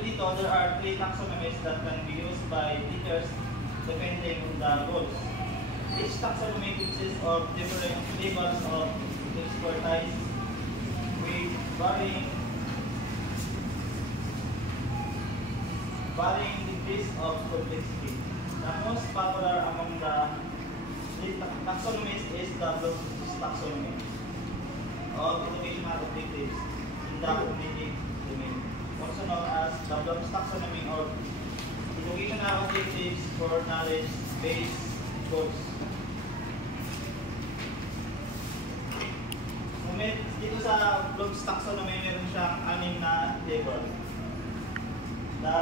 Sabi dito, there are 3 taxonomies that can be used by teachers depending on the goals. Each taxonomy consists of different levels of expertise with varying degrees of complexity. The most popular among the taxonomies is the Bloom's taxonomy of educational objectives in the cognitive domain, also known as the Bloom's taxonomy of educational objectives for knowledge-based goals. Dito sa Bloom's taxonomy, meron siyang 6 na level. The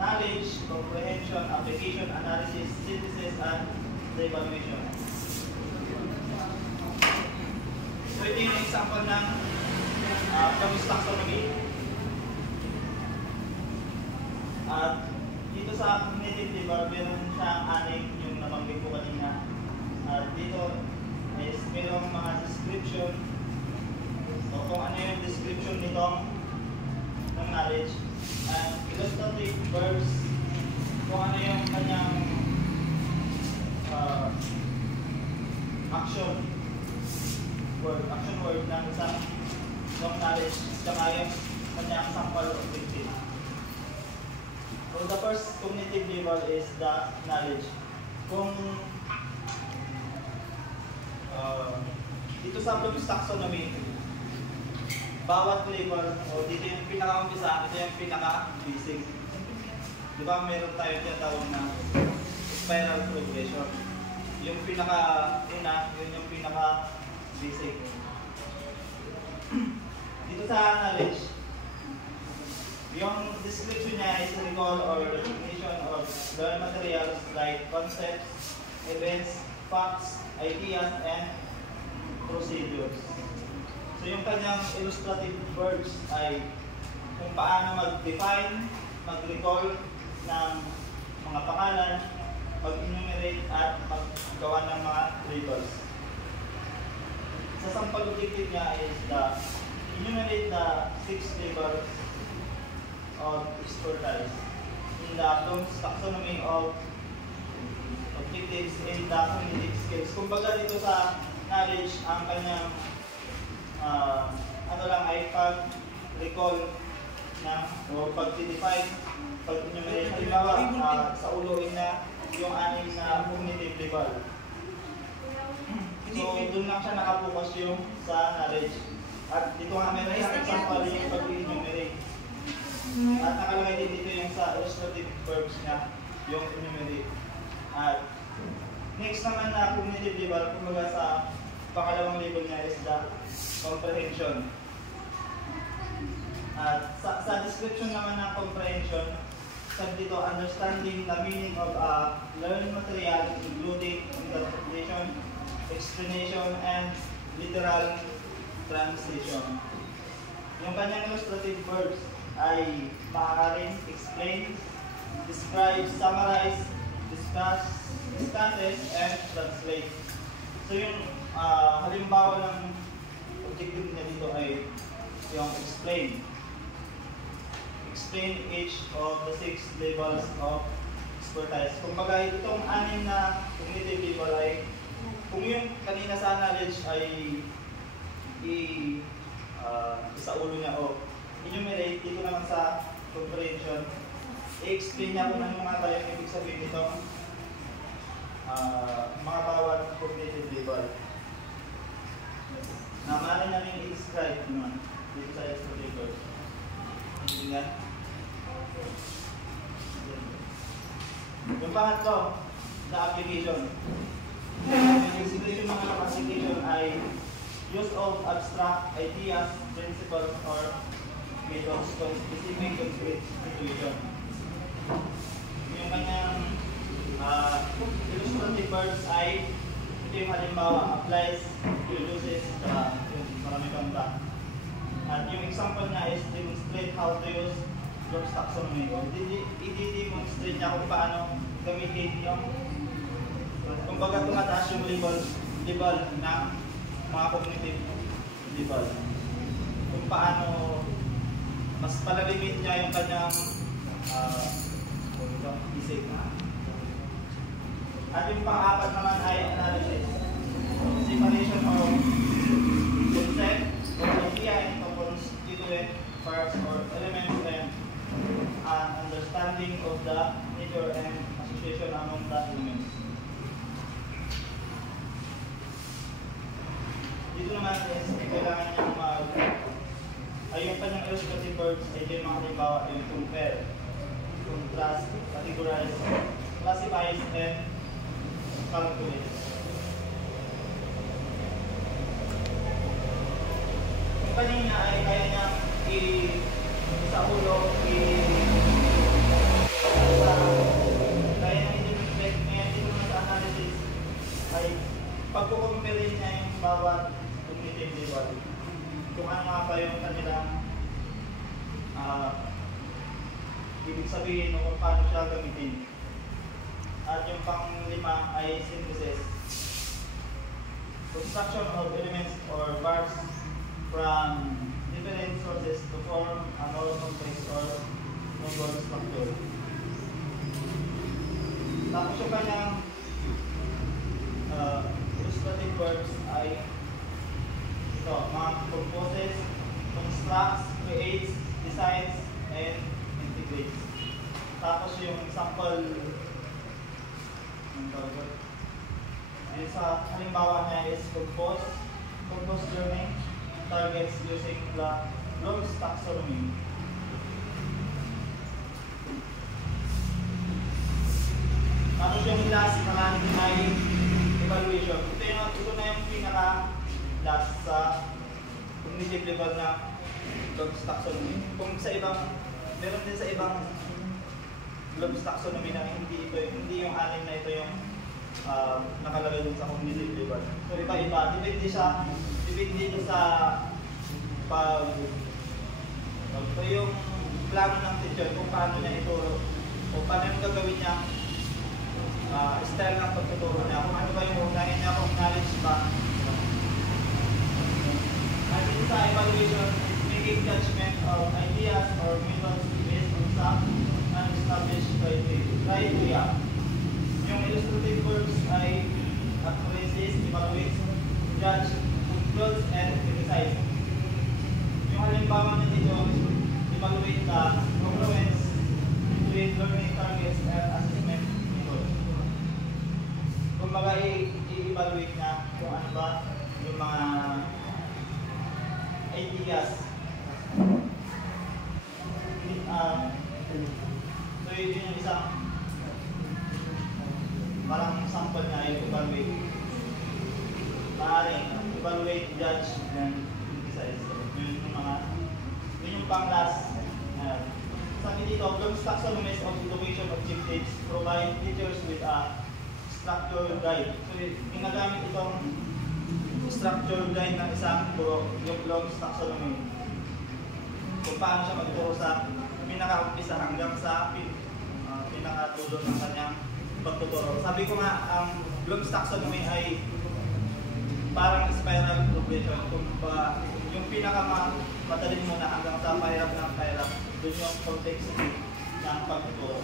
knowledge, comprehension, application, analysis, synthesis, and the evaluation. So ito yung example ng Bloom's taxonomy. At dito sa cognitive level, meron siyang 6 yung nabanggit ko kanina. At dito is merong mga description o kung ano yung description nitong ng knowledge, and illustrative verbs kung ano yung kanyang action word ng isang knowledge, saka yung kanyang sample objective. So the first cognitive level is the knowledge. Kung dito sa Bloom's taxonomy, bawat level, o dito yung pinaka-umpisa, ito yung pinaka-basic. Di ba meron tayo tinatawag na spiral progression. Yung pinaka-una, yun yung pinaka-basic. Dito sa knowledge, yung description niya is recall or recognition of learned materials like concepts, events, facts, ideas, and procedures. So yung kanyang illustrative verbs ay kung paano mag-define, mag-recall ng mga pangalan, mag-enumerate at maggawa ng mga labels. Sa sample objective niya is the enumerate the 6 levels of expertise in the Bloom's taxonomy of objectives in the cognitive skills. Kumbaga dito sa knowledge, ang kanyang ano lang ay pag-recall na o pag-define, pag-enumerate. Halimbawa, sa uloin na yung 6 na cognitive level. So, doon lang siya nakapokus yung sa knowledge. At dito nga meron sa example yung pag-enumerate. At nakalagay din dito yung sa illustrative verbs niya, yung enumerate. At next naman na cognitive level, kumbaga sa pangalawang level niya is the comprehension. At sa description naman ng comprehension, sabi dito, understanding the meaning of a learned material including interpretation, explanation, and literal translation. Yung kanyang illustrative verbs ay maaaring explain, describe, summarize, discuss, and translate. So yung halimbawa ng objective niya dito ay yung explain. Explain each of the 6 levels of expertise. Kumbaga itong 6 na cognitive level ay kung yung kanina sa knowledge ay sa ulo niya o enumerate, dito naman sa comprehension, i-explain niya kung ano mga tayo yung ibig sabihin nito mga bawat cognitive level. Na maaari namin i-describe naman dito sa illustrative verbs. Hindi nga. Yung pangatlo, the application. Yung mga application ay use of abstract ideas, principles, or methods to specific concrete situation. Yung kanyang illustrative verbs ay ito yung halimbawa, applies, uses, yung marami pang ba. At yung example niya is demonstrate how to use Bloom's taxonomy. I-demonstrate niya kung paano gamitin yung kumbaga tumataas yung level ng mga cognitive level. Kung paano mas palalimin niya yung kanyang isip na. At yung pang-apat naman ay analysis. Separation of concept or idea into constituent parts or elements and an understanding of the nature and association among the elements. Dito naman is kailangan niyang ay yung kanyang illustrative verbs ay yung mga halimbawa yung compare, contrast, categorize, classifies, and calculate. Yung kanyang niya ay kaya niyang sa ulo, kaya niyang i-demonstrate, ngayon dito naman sa analysis ay pagkukumpare niya yung bawat cognitive level. Kung ano nga ba yung kanilang ibig sabihin o kung paano siya gamitin. At yung pang-lima ay synthesis. Construction of elements or parts from different sources to form a more complex or novel structure. Tapos yung kanyang illustrative verbs ay ito, mga composes, constructs, creates, designs, and integrates. Tapos yung sample yung sa halimbawa niya is compose learning targets using the Bloom's taxonomy. Tapos yung last naman ay evaluation. Ito na yung pinaka last sa cognitive level na Bloom's taxonomy. Kung sa ibang, meron din sa ibang Bloom's taxonomy na hindi yung anim na ito yung nakalagay dun sa cognitive level. So iba-iba, depende sa ito yung plano ng teacher kung paano niya ituro o paano yung gagawin niya, style ng pagtuturo niya, kung ano ba yung unahin niya, kung knowledge ba. At dito sa evaluation, making judgment of ideas or methods based on some unestablished criteria. Yung illustrative verbs ay appraise, evaluate, judge, conclude, and criticize. Yung halimbawa na dito, evaluate the congruence between learning targets and assessment methods. Kumbaga, i-evaluate na kung ano ba yung mga ideas. So yun yung isang parang sample na i-evaluate. Maaaring evaluate, judge, and criticize. Yun yung pang-last. Sabi dito, Bloom's taxonomy of education objectives provide teachers with a structure guide. So ginagamit itong structure guide ng isang guro, yung Bloom's taxonomy. Kung paano siya magturo sa pinaka-umpisa hanggang sa pinaka-tulo ng kanyang pagtuturo. Sabi ko nga, ang Bloom's taxonomy ay parang spiral progression. Kung yung pinaka-madaling muna hanggang sa pahirap ng pahirap, doon yung complexity ng pagtuturo.